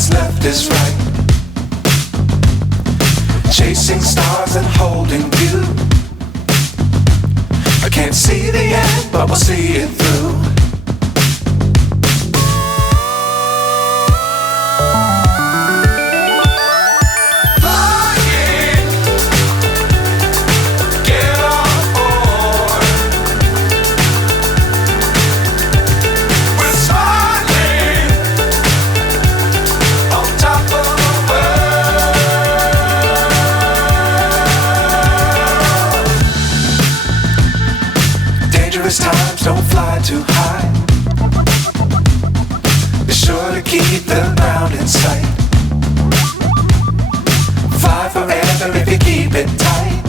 what's left is right. Chasing stars and holding you. I can't see the end, but we'll see it through. Times don't fly too high. Be sure to keep the ground in sight. Fly forever if you keep it tight.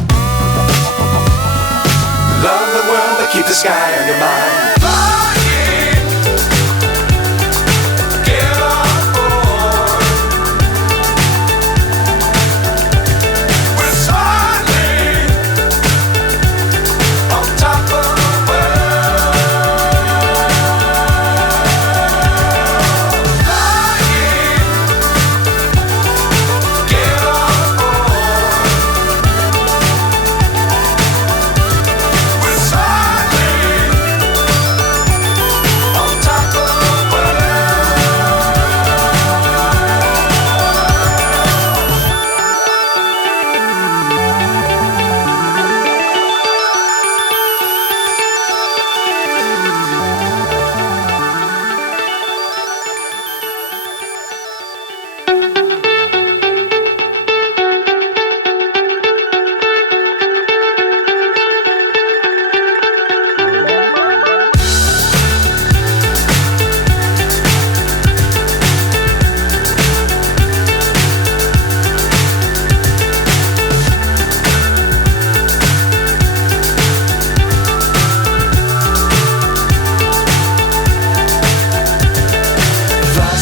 Love the world but keep the sky on your mind.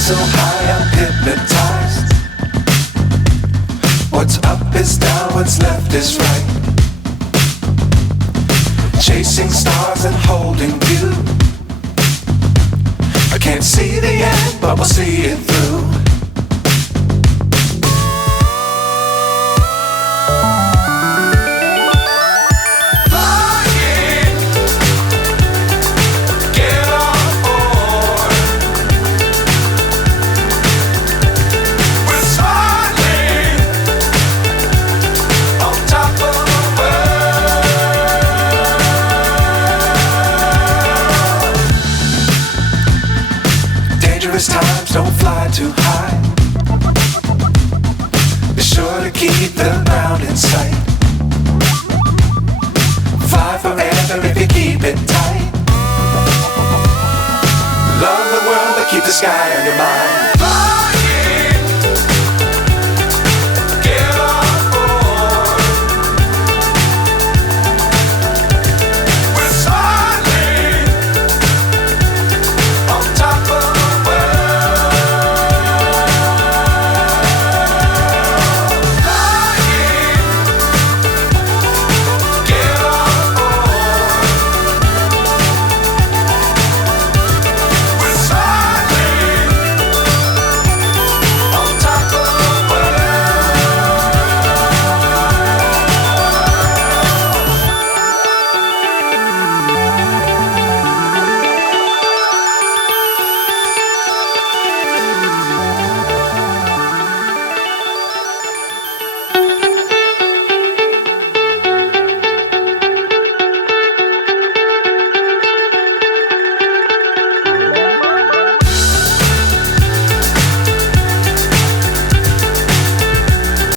So high I'm hypnotized. What's up is down, what's left is right. Chasing stars and holding you. I can't see the end, but we'll see it through. Times don't fly too high. Be sure to keep the ground in sight. Fly forever if you keep it tight. Love the world but keep the sky on your mind.